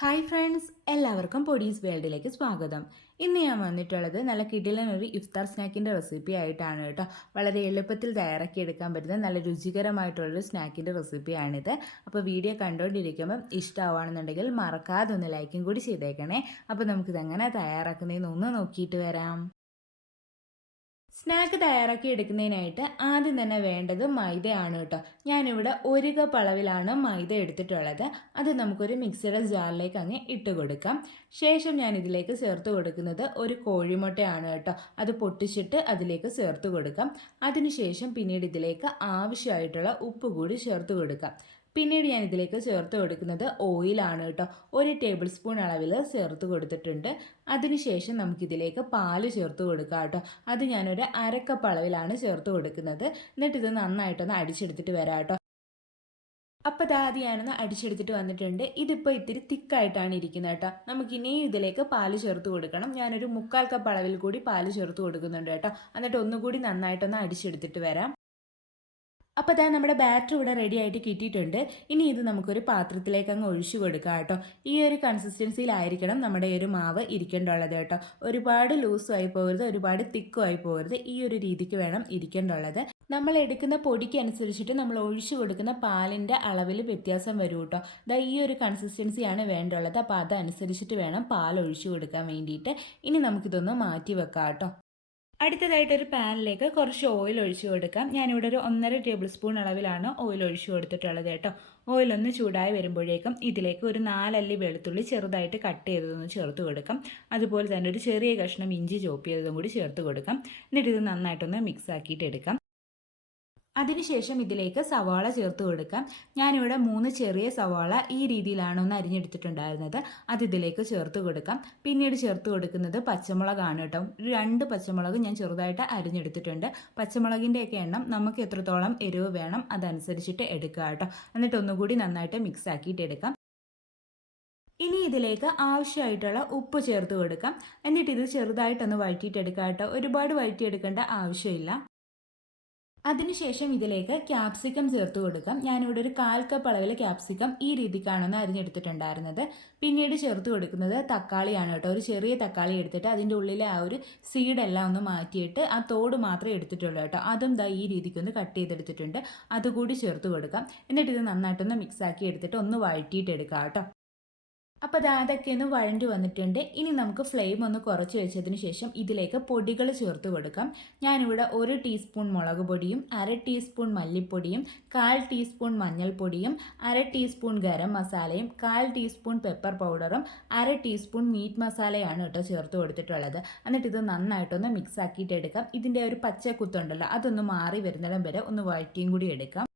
Hi friends എല്ലാവർക്കും പൊടീസ് വേൾഡിലേക്ക് സ്വാഗതം. ഇന്ന് ഞാൻ വന്നിട്ടുള്ളത് നല്ല കിടിലൻ ഒരു ഇഫ്താർ സ്നാക്കിന്റെ റെസിപ്പി ആയിട്ടാണ് കേട്ടോ. വളരെ എളുപ്പത്തിൽ തയ്യാറാക്കി എടുക്കാൻ പറ്റുന്ന നല്ല രുചികരമായിട്ടുള്ളൊരു സ്നാക്കിന്റെ റെസിപ്പിയാണിത് അപ്പോൾ വീഡിയോ കണ്ടുകൊണ്ടിരിക്കുമ്പം ഇഷ്ടമാവുകയാണെന്നുണ്ടെങ്കിൽ മറക്കാതെ ഒന്ന് ലൈക്കും കൂടി ചെയ്തേക്കണേ. അപ്പോൾ നമുക്കിതെങ്ങനെ തയ്യാറാക്കുന്നതെന്ന് ഒന്ന് നോക്കിയിട്ട് വരാം. സ്നാക്ക് തയ്യാറാക്കി എടുക്കുന്നതിനായിട്ട് ആദ്യം തന്നെ വേണ്ടത് മൈദയാണ് കേട്ടോ. ഞാനിവിടെ ഒരു കപ്പ് അളവിലാണ് മൈദ എടുത്തിട്ടുള്ളത്. അത് നമുക്കൊരു മിക്സിയുടെ ജാറിലേക്ക് അങ്ങ് ഇട്ട് കൊടുക്കാം. ശേഷം ഞാൻ ഇതിലേക്ക് ചേർത്ത് കൊടുക്കുന്നത് ഒരു കോഴിമുട്ടയാണ് കേട്ടോ. അത് പൊട്ടിച്ചിട്ട് അതിലേക്ക് ചേർത്ത് കൊടുക്കാം. അതിനുശേഷം പിന്നീട് ഇതിലേക്ക് ആവശ്യമായിട്ടുള്ള ഉപ്പ് കൂടി ചേർത്ത് കൊടുക്കാം. പിന്നീട് ഞാൻ ഇതിലേക്ക് ചേർത്ത് കൊടുക്കുന്നത് ഓയിലാണ് കേട്ടോ. ഒരു ടേബിൾ സ്പൂൺ അളവിൽ ചേർത്ത് കൊടുത്തിട്ടുണ്ട്. അതിനുശേഷം നമുക്കിതിലേക്ക് പാൽ ചേർത്ത് കൊടുക്കാം കേട്ടോ. അത് ഞാനൊരു അരക്കപ്പ് അളവിലാണ് ചേർത്ത് കൊടുക്കുന്നത്. എന്നിട്ട് ഇത് നന്നായിട്ടൊന്ന് അടിച്ചെടുത്തിട്ട് വരാം കേട്ടോ. അപ്പോൾ ഇതാദ്യം ഞാനൊന്ന് അടിച്ചെടുത്തിട്ട് വന്നിട്ടുണ്ട്. ഇതിപ്പോൾ ഇത്തിരി തിക്കായിട്ടാണ് ഇരിക്കുന്നത് കേട്ടോ. നമുക്ക് ഇനിയും ഇതിലേക്ക് പാൽ ചേർത്ത് കൊടുക്കണം. ഞാനൊരു മുക്കാൽ കപ്പ് അളവിൽ കൂടി പാൽ ചേർത്ത് കൊടുക്കുന്നുണ്ട് കേട്ടോ. എന്നിട്ട് ഒന്നുകൂടി നന്നായിട്ടൊന്ന് അടിച്ചെടുത്തിട്ട് വരാം. അപ്പോൾ അതായത് നമ്മുടെ ബാറ്റർ ഇവിടെ റെഡി ആയിട്ട് കിട്ടിയിട്ടുണ്ട്. ഇനി ഇത് നമുക്കൊരു പാത്രത്തിലേക്ക് അങ്ങ് ഒഴിച്ചു കൊടുക്കാം കേട്ടോ. ഈ ഒരു കൺസിസ്റ്റൻസിയിലായിരിക്കണം നമ്മുടെ ഒരു മാവ് ഇരിക്കേണ്ടുള്ളത് കേട്ടോ. ഒരുപാട് ലൂസും ആയി പോകരുത് ഒരുപാട് തിക്കും ആയി പോകരുത്. ഈ ഒരു രീതിക്ക് വേണം ഇരിക്കേണ്ടുള്ളത്. നമ്മൾ എടുക്കുന്ന പൊടിക്ക് അനുസരിച്ചിട്ട് നമ്മൾ ഒഴിച്ചു കൊടുക്കുന്ന പാലിന്റെ അളവിൽ വ്യത്യാസം വരും കേട്ടോ. ദാ ഈ ഒരു കൺസിസ്റ്റൻസിയാണ് വേണ്ടുള്ളത്. അപ്പോൾ അതനുസരിച്ചിട്ട് വേണം പാൽ ഒഴിച്ചു കൊടുക്കാൻ വേണ്ടിയിട്ട്. ഇനി നമുക്കിതൊന്ന് മാറ്റി വെക്കാം കേട്ടോ. അടുത്തതായിട്ട് ഒരു പാനിലേക്ക് കുറച്ച് ഓയിൽ ഒഴിച്ചു കൊടുക്കാം. ഞാനിവിടെ ഒരു ഒന്നര ടേബിൾ സ്പൂൺ അളവിലാണ് ഓയിൽ ഒഴിച്ചു കൊടുത്തിട്ടുള്ളത് കേട്ടോ. ഓയിൽ ഒന്ന് ചൂടായി വരുമ്പോഴേക്കും ഇതിലേക്ക് ഒരു നാലല്ലി വെളുത്തുള്ളി ചെറുതായിട്ട് കട്ട് ചെയ്തതൊന്ന് ചേർത്ത് കൊടുക്കാം. അതുപോലെ തന്നെ ഒരു ചെറിയ കഷ്ണം ഇഞ്ചി ചോപ്പ് ചെയ്തതും കൂടി ചേർത്ത് കൊടുക്കാം. എന്നിട്ട് ഇത് നന്നായിട്ടൊന്ന് മിക്സ് ആക്കിയിട്ട് എടുക്കാം. അതിനുശേഷം ഇതിലേക്ക് സവാള ചേർത്ത് കൊടുക്കാം. ഞാനിവിടെ മൂന്ന് ചെറിയ സവാള ഈ രീതിയിലാണ് ഒന്ന് അരിഞ്ഞെടുത്തിട്ടുണ്ടായിരുന്നത്. അത് ഇതിലേക്ക് ചേർത്ത് കൊടുക്കാം. പിന്നീട് ചേർത്ത് കൊടുക്കുന്നത് പച്ചമുളകാണ് കേട്ടോ. രണ്ട് പച്ചമുളക് ഞാൻ ചെറുതായിട്ട് അരിഞ്ഞെടുത്തിട്ടുണ്ട്. പച്ചമുളകിന്റെയൊക്കെ എണ്ണം നമുക്ക് എത്രത്തോളം എരിവ് വേണം അതനുസരിച്ചിട്ട് എടുക്കുക കേട്ടോ. എന്നിട്ട് ഒന്നുകൂടി നന്നായിട്ട് മിക്സ് ആക്കിയിട്ട് എടുക്കാം. ഇനി ഇതിലേക്ക് ആവശ്യമായിട്ടുള്ള ഉപ്പ് ചേർത്ത് കൊടുക്കാം. എന്നിട്ട് ഇത് ചെറുതായിട്ടൊന്ന് വഴറ്റിയിട്ടെടുക്കാം കേട്ടോ. ഒരുപാട് വഴറ്റിയെടുക്കേണ്ട ആവശ്യമില്ല. അതിനുശേഷം ഇതിലേക്ക് ക്യാപ്സിക്കം ചേർത്ത് കൊടുക്കാം. ഞാനിവിടെ ഒരു കാൽ കപ്പ് അളവിൽ ക്യാപ്സിക്കം ഈ രീതിക്കാണെന്ന് അരിഞ്ഞെടുത്തിട്ടുണ്ടായിരുന്നത്. പിന്നീട് ചേർത്ത് കൊടുക്കുന്നത് തക്കാളിയാണ് കേട്ടോ. ഒരു ചെറിയ തക്കാളി എടുത്തിട്ട് അതിന്റെ ഉള്ളിലെ ആ ഒരു സീഡെല്ലാം ഒന്ന് മാറ്റിയിട്ട് ആ തോട് മാത്രമേ എടുത്തിട്ടുള്ളൂ കേട്ടോ. അതും ദാ ഈ രീതിക്കൊന്ന് കട്ട് ചെയ്തെടുത്തിട്ടുണ്ട്. അതുകൂടി ചേർത്ത് കൊടുക്കാം. എന്നിട്ട് ഇത് നന്നായിട്ടൊന്ന് മിക്സാക്കി എടുത്തിട്ട് ഒന്ന് വഴറ്റിയിട്ട് എടുക്കാം കേട്ടോ. അപ്പോൾ അതൊക്കെ ഒന്ന് വഴണ്ടി വന്നിട്ടുണ്ട്. ഇനി നമുക്ക് ഫ്ലെയിം ഒന്ന് കുറച്ച് വെച്ചതിന് ശേഷം ഇതിലേക്ക് പൊടികൾ ചേർത്ത് കൊടുക്കാം. ഞാനിവിടെ ഒരു ടീസ്പൂൺ മുളക് പൊടിയും അര ടീസ്പൂൺ മല്ലിപ്പൊടിയും കാൽ ടീസ്പൂൺ മഞ്ഞൾപ്പൊടിയും അര ടീസ്പൂൺ ഗരം മസാലയും കാൽ ടീസ്പൂൺ പെപ്പർ പൗഡറും അര ടീസ്പൂൺ മീറ്റ് മസാലയാണ് കേട്ടോ ചേർത്ത് കൊടുത്തിട്ടുള്ളത്. എന്നിട്ട് ഇത് നന്നായിട്ടൊന്ന് മിക്സ് ആക്കിയിട്ട് എടുക്കാം. ഇതിന്റെ ഒരു പച്ച കുത്തുണ്ടല്ലോ അതൊന്ന് മാറി വരുന്നിടം വരെ ഒന്ന് വഴറ്റിയും കൂടി എടുക്കാം.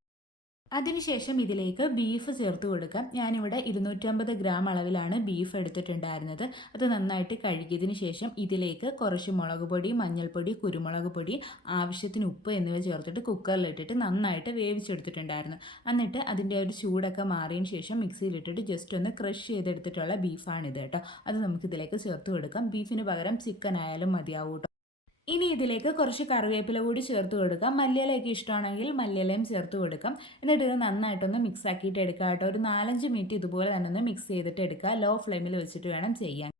അതിനുശേഷം ഇതിലേക്ക് ബീഫ് ചേർത്ത് കൊടുക്കാം. ഞാനിവിടെ ഇരുന്നൂറ്റമ്പത് ഗ്രാം അളവിലാണ് ബീഫ് എടുത്തിട്ടുണ്ടായിരുന്നത്. അത് നന്നായിട്ട് കഴുകിയതിന് ശേഷം ഇതിലേക്ക് കുറച്ച് മുളക് പൊടി മഞ്ഞൾപ്പൊടി കുരുമുളക് പൊടി ആവശ്യത്തിന് ഉപ്പ് എന്നിവ ചേർത്തിട്ട് കുക്കറിലിട്ടിട്ട് നന്നായിട്ട് വേവിച്ചെടുത്തിട്ടുണ്ടായിരുന്നു. എന്നിട്ട് അതിന്റെ ഒരു ചൂടൊക്കെ മാറിയതിന് ശേഷം മിക്സിയിലിട്ടിട്ട് ജസ്റ്റ് ഒന്ന് ക്രഷ് ചെയ്തെടുത്തിട്ടുള്ള ബീഫാണിത് കേട്ടോ. അത് നമുക്കിതിലേക്ക് ചേർത്ത് കൊടുക്കാം. ബീഫിന് പകരം ചിക്കൻ ആയാലും മതിയാവും ഇനി ഇതിലേക്ക് കുറച്ച് കറിവേപ്പില കൂടി ചേർത്ത് കൊടുക്കാം. മല്ലിയിലയൊക്കെ ഇഷ്ടമാണെങ്കിൽ മല്ലിയിലയും ചേർത്ത് കൊടുക്കാം. എന്നിട്ട് ഇത് നന്നായിട്ടൊന്ന് മിക്സ് ആക്കിയിട്ട് എടുക്കാം കേട്ടോ. ഒരു നാലഞ്ച് മിനിറ്റ് ഇതുപോലെ തന്നെ ഒന്ന് മിക്സ് ചെയ്തിട്ട് എടുക്കുക ലോ ഫ്ലെയിമിൽ വെച്ചിട്ട് വേണം ചെയ്യാൻ.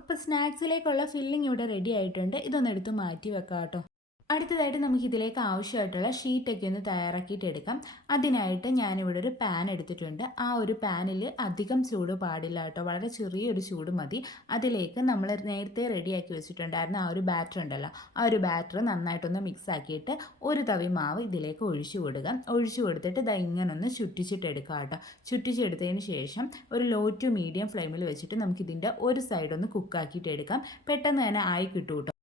അപ്പോൾ സ്നാക്സിലേക്കുള്ള ഫില്ലിംഗ് ഇവിടെ റെഡി ആയിട്ടുണ്ട്. ഇതൊന്ന് എടുത്ത് മാറ്റി വെക്കാം കേട്ടോ. അടുത്തതായിട്ട് നമുക്ക് ഇതിലേക്ക് ആവശ്യമായിട്ടുള്ള ഷീറ്റൊക്കെ ഒന്ന് തയ്യാറാക്കിയിട്ട് എടുക്കാം അതിനായിട്ട് ഞാനിവിടെ ഒരു പാൻ എടുത്തിട്ടുണ്ട്. ആ ഒരു പാനിൽ അധികം ചൂട് പാടില്ല കേട്ടോ. വളരെ ചെറിയൊരു ചൂട് മതി. അതിലേക്ക് നമ്മൾ നേരത്തെ റെഡിയാക്കി വെച്ചിട്ടുണ്ടായിരുന്ന ആ ഒരു ബാറ്റർ ഉണ്ടല്ലോ ആ ഒരു ബാറ്റർ നന്നായിട്ടൊന്ന് മിക്സ് ആക്കിയിട്ട് ഒരു തവി മാവ് ഇതിലേക്ക് ഒഴിച്ചു കൊടുക്കുക. ഒഴിച്ചു കൊടുത്തിട്ട് ഇത് ഇങ്ങനെ ഒന്ന് ചുറ്റിച്ചിട്ട് എടുക്കുക കേട്ടോ. ചുറ്റിച്ചെടുത്തതിന് ശേഷം ഒരു ലോ ടു മീഡിയം ഫ്ലെയിമിൽ വെച്ചിട്ട് നമുക്കിതിന്റെ ഒരു സൈഡ് ഒന്ന് കുക്കാക്കിയിട്ട് എടുക്കാം പെട്ടെന്ന് തന്നെ ആയി കിട്ടും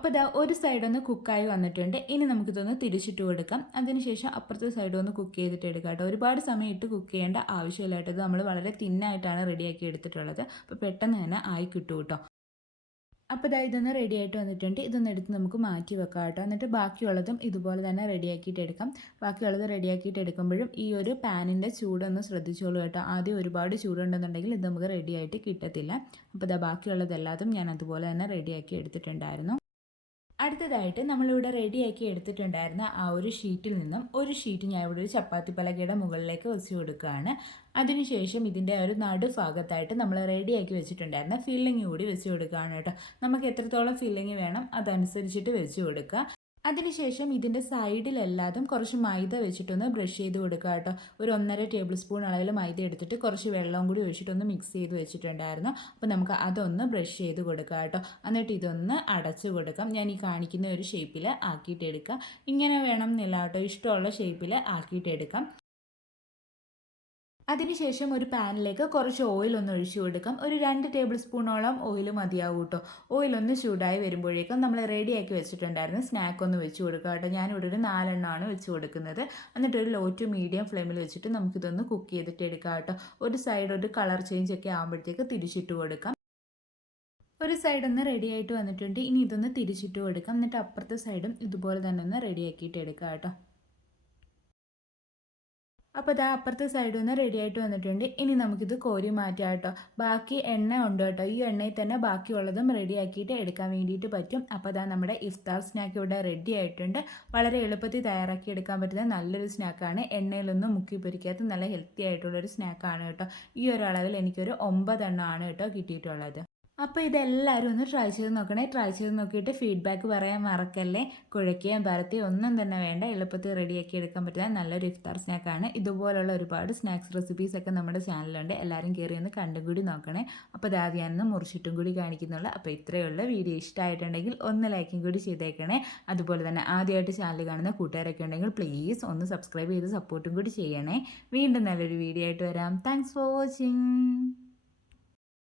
അപ്പോൾ ഇതാ ഒരു സൈഡ് ഒന്ന് കുക്കായി വന്നിട്ടുണ്ട്. ഇനി നമുക്കിതൊന്ന് തിരിച്ചിട്ട് കൊടുക്കാം. അതിനുശേഷം അപ്പുറത്തെ സൈഡ് ഒന്ന് കുക്ക് ചെയ്തിട്ട് എടുക്കാം കേട്ടോ. ഒരുപാട് സമയം ഇട്ട് കുക്ക് ചെയ്യേണ്ട ആവശ്യമില്ല കേട്ടോ ഇത് നമ്മൾ വളരെ തിന്നായിട്ടാണ് റെഡിയാക്കി എടുത്തിട്ടുള്ളത്. അപ്പോൾ പെട്ടെന്ന് തന്നെ ആയി കിട്ടും കേട്ടോ. അപ്പോൾ ഇതാ ഇതൊന്ന് റെഡി ആയിട്ട് വന്നിട്ടുണ്ട്. ഇതൊന്ന് എടുത്ത് നമുക്ക് മാറ്റി വെക്കാം കേട്ടോ. എന്നിട്ട് ബാക്കിയുള്ളതും ഇതുപോലെ തന്നെ റെഡിയാക്കിയിട്ട് എടുക്കാം. ബാക്കിയുള്ളത് റെഡിയാക്കിയിട്ട് എടുക്കുമ്പോഴും ഈ ഒരു പാനിന്റെ ചൂടൊന്ന് ശ്രദ്ധിച്ചോളൂ കേട്ടോ. ആദ്യം ഒരുപാട് ചൂടുണ്ടെന്നുണ്ടെങ്കിൽ ഇത് നമുക്ക് റെഡിയായിട്ട് കിട്ടത്തില്ല. അപ്പോൾ ഇതാ ബാക്കിയുള്ളതെല്ലാതും ഞാൻ അതുപോലെ തന്നെ റെഡിയാക്കി എടുത്തിട്ടുണ്ടായിരുന്നു. അടുത്തതായിട്ട് നമ്മളിവിടെ റെഡിയാക്കി എടുത്തിട്ടുണ്ടായിരുന്ന ആ ഒരു ഷീറ്റിൽ നിന്നും ഒരു ഷീറ്റ് ഞാൻ ഇവിടെ ഒരു ചപ്പാത്തി പലകയുടെ മുകളിലേക്ക് വെച്ച് കൊടുക്കുകയാണ്. അതിനുശേഷം ഇതിന്റെ ഒരു നടുഭാഗത്തായിട്ട് നമ്മൾ റെഡിയാക്കി വെച്ചിട്ടുണ്ടായിരുന്ന ഫില്ലിങ് കൂടി വെച്ച് കൊടുക്കുകയാണ് കേട്ടോ. നമുക്ക് എത്രത്തോളം ഫില്ലിങ് വേണം അതനുസരിച്ചിട്ട് വെച്ച് കൊടുക്കുക. അതിനുശേഷം ഇതിന്റെ സൈഡിലെല്ലാതും കുറച്ച് മൈദ വെച്ചിട്ടൊന്ന് ബ്രഷ് ചെയ്ത് കൊടുക്കുക കേട്ടോ. ഒരു ഒന്നര ടേബിൾ സ്പൂൺ അളവിൽ മൈദ എടുത്തിട്ട് കുറച്ച് വെള്ളവും കൂടി ഒഴിച്ചിട്ടൊന്ന് മിക്സ് ചെയ്ത് വെച്ചിട്ടുണ്ടായിരുന്നു. അപ്പോൾ നമുക്ക് അതൊന്ന് ബ്രഷ് ചെയ്ത് കൊടുക്കുക കേട്ടോ. എന്നിട്ട് ഇതൊന്ന് അടച്ചു കൊടുക്കാം. ഞാൻ ഈ കാണിക്കുന്ന ഒരു ഷേപ്പിൽ ആക്കിയിട്ടെടുക്കാം ഇങ്ങനെ വേണം എന്നില്ല കേട്ടോ. ഇഷ്ടമുള്ള ഷേപ്പിൽ ആക്കിയിട്ടെടുക്കാം അതിനുശേഷം ഒരു പാനിലേക്ക് കുറച്ച് ഓയിൽ ഒന്ന് ഒഴിച്ചു കൊടുക്കാം. ഒരു രണ്ട് ടേബിൾ സ്പൂണോളം ഓയിൽ മതിയാവും കേട്ടോ. ഒന്ന് ചൂടായി വരുമ്പോഴേക്കും നമ്മൾ റെഡിയാക്കി വെച്ചിട്ടുണ്ടായിരുന്നു സ്നാക്ക് ഒന്ന് വെച്ച് കൊടുക്കുക കേട്ടോ. ഞാനിവിടെ ഒരു നാലെണ്ണമാണ് വെച്ച് കൊടുക്കുന്നത്. എന്നിട്ട് ഒരു ലോ ടു മീഡിയം ഫ്ലെയിമിൽ വെച്ചിട്ട് നമുക്കിതൊന്ന് കുക്ക് ചെയ്തിട്ട് എടുക്കാം കേട്ടോ. ഒരു സൈഡ് ഒരു കളർ ചേഞ്ച് ഒക്കെ ആകുമ്പോഴത്തേക്ക് തിരിച്ചിട്ട് കൊടുക്കാം. ഒരു സൈഡ് ഒന്ന് റെഡി ആയിട്ട് വന്നിട്ടുണ്ട്. ഇനി ഇതൊന്ന് തിരിച്ചിട്ട് കൊടുക്കാം. എന്നിട്ട് അപ്പുറത്തെ സൈഡും ഇതുപോലെ തന്നെ ഒന്ന് റെഡി ആക്കിയിട്ട് എടുക്കാം കേട്ടോ. അപ്പോൾ ഇതാ അപ്പുറത്തെ സൈഡിൽ നിന്ന് റെഡി ആയിട്ട് വന്നിട്ടുണ്ട്. ഇനി നമുക്കിത് കോരി മാറ്റാം കേട്ടോ. ബാക്കി എണ്ണ ഉണ്ട് കേട്ടോ. ഈ എണ്ണയിൽ തന്നെ ബാക്കിയുള്ളതും റെഡി ആക്കിയിട്ട് എടുക്കാൻ വേണ്ടിയിട്ട് പറ്റും. അപ്പോൾ അതാ നമ്മുടെ ഇഫ്താർ സ്നാക്ക് ഇവിടെ റെഡി ആയിട്ടുണ്ട്. വളരെ എളുപ്പത്തിൽ തയ്യാറാക്കി എടുക്കാൻ പറ്റുന്ന നല്ലൊരു സ്നാക്കാണ് എണ്ണയിലൊന്നും മുക്കി പൊരിക്കാത്ത നല്ല ഹെൽത്തി ആയിട്ടുള്ളൊരു സ്നാക്കാണ് കേട്ടോ. ഈ ഒരു അളവിൽ എനിക്കൊരു ഒമ്പതെണ്ണമാണ് കേട്ടോ കിട്ടിയിട്ടുള്ളത്. അപ്പോൾ ഇതെല്ലാവരും ഒന്ന് ട്രൈ ചെയ്ത് നോക്കണേ. ട്രൈ ചെയ്ത് നോക്കിയിട്ട് ഫീഡ്ബാക്ക് പറയാൻ മറക്കല്ലേ. കുഴയ്ക്കുകയും പരത്തി ഒന്നും തന്നെ വേണ്ട. എളുപ്പത്തിൽ റെഡിയാക്കി എടുക്കാൻ പറ്റുന്ന നല്ലൊരു ഇഫ്താർ സ്നാക്കാണ് ഇതുപോലുള്ള ഒരുപാട് സ്നാക്സ് റെസിപ്പീസ് ഒക്കെ നമ്മുടെ ചാനലുണ്ട് എല്ലാവരും കയറി ഒന്ന് കണ്ടും കൂടി നോക്കണേ. അപ്പോൾ അത് ഞാനൊന്ന് മുറിച്ചിട്ടും കൂടി കാണിക്കുന്നുള്ളൂ. അപ്പോൾ ഇത്രയുള്ള. വീഡിയോ ഇഷ്ടമായിട്ടുണ്ടെങ്കിൽ ഒന്ന് ലൈക്കും കൂടി ചെയ്തേക്കണേ. അതുപോലെ തന്നെ ആദ്യമായിട്ട് ചാനൽ കാണുന്ന കൂട്ടുകാരൊക്കെ ഉണ്ടെങ്കിൽ പ്ലീസ് ഒന്ന് സബ്സ്ക്രൈബ് ചെയ്ത് സപ്പോർട്ടും കൂടി ചെയ്യണേ. വീണ്ടും നല്ലൊരു വീഡിയോ ആയിട്ട് വരാം. Thanks for watching